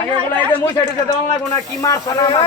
আগে বলে এই যে মুই সাইডে যেতে লাগবো না কি মারছ না আমার।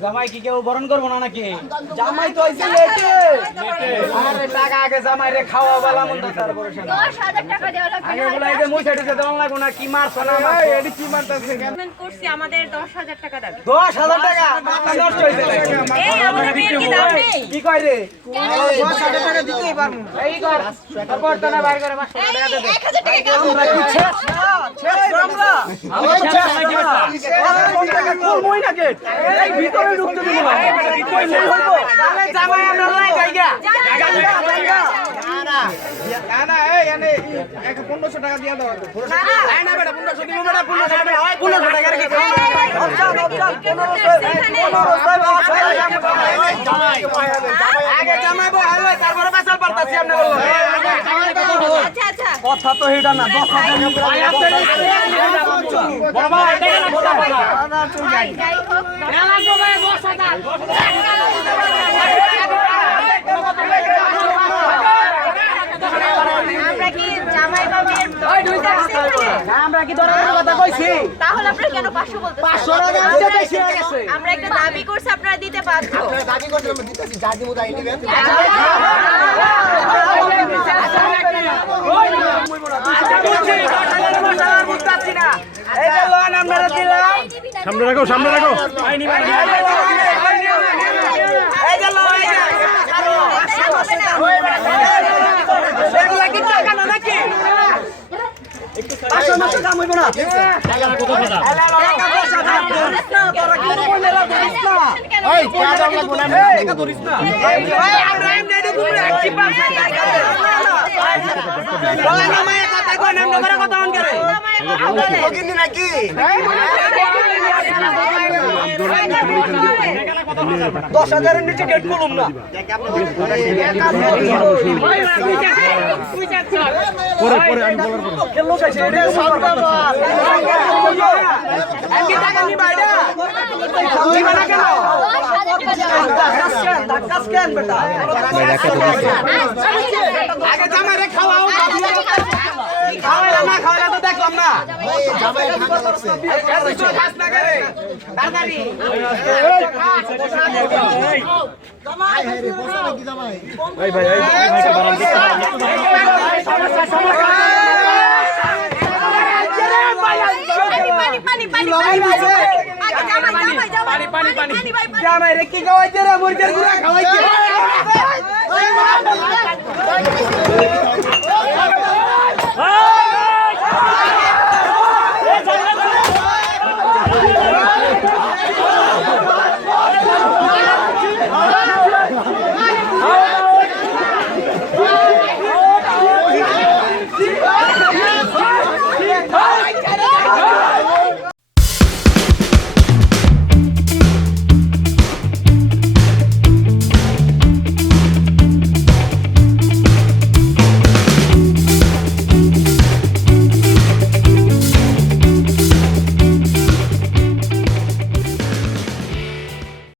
জামাই কি কেউ বরণ করব না নাকি? জামাই তো হইছে লেটে। আরে টাকা আগে জামাই রে খাওয়া বালা মন্দ স্যার করেছেন দশ হাজার টাকা দেওয়া লাগবে আগে বলে যে মুই লাগবো না কি মারছ না আমার এডি কি মারতাছে? পেমেন্ট করছি আমাদের দশ হাজার টাকা দাবি। দশ হাজার টাকা? মাথা নষ্ট হয়েছে এই আমাদের মেয়ের কি দাম নেই? কি কয় রে? দশ হাজার টাকা দিতেই পারব এই কর। তারপর তো না বাইর করে মাস টাকা দে দে এক হাজার টাকা আমরা কি শেষ শেষ আমরা আমরা শেষ কোন টাকা কোন মই না গেট এই ভিতরে ঢুকতে দিব না কই মই হইবো তাহলে জামাই আমরা লাই গাইগা গাইগা গাইগা না না এই এনে 1500 টাকা দিয়া দাও এই না বেটা 1500 দিব বেটা 1500 টাকা 1500 টাকা কি আচ্ছা আচ্ছা আগে জামাই বই হালবে তারপরে বেসাল পারতাছি আমরা আচ্ছা আচ্ছা কথা তো হেটা না 10000 বাবা এটা না আমরা কি জামাই বা আমরা কথা কইছি তাহলে আপনারা কেন পাঁচশো বলতে 500 টাকা দিতে হয়ে আমরা একটা দাবি করছি আপনারা দিতে বাধ্য দাবি করতে আমরা দিতেছি যা দিব তাই নেবেন এই যে লোন আমরা দিলাম সামনে রাখো সামনে রাখো এই যে লোন এই যে এগুলা কি টাকা না নাকি পাঁচশো মাসে কাম হইব না টাকা পয়সা দাও। তোরা কিন্তু কইলেরা ধরিস না। নাকি? দশ হাজারের নিচে গেট খুলুম না। পরে পরে আমি বলার পরে। আগে খাওয়াও খাওয়াইলা না খাওয়াইলা তো দেখলাম না ভাই ভাই বাড়ান দেখতে পানি পানি পানি জামাই রে কি খাওয়াইছে রে মুরগিরগুলা খাওয়াইছে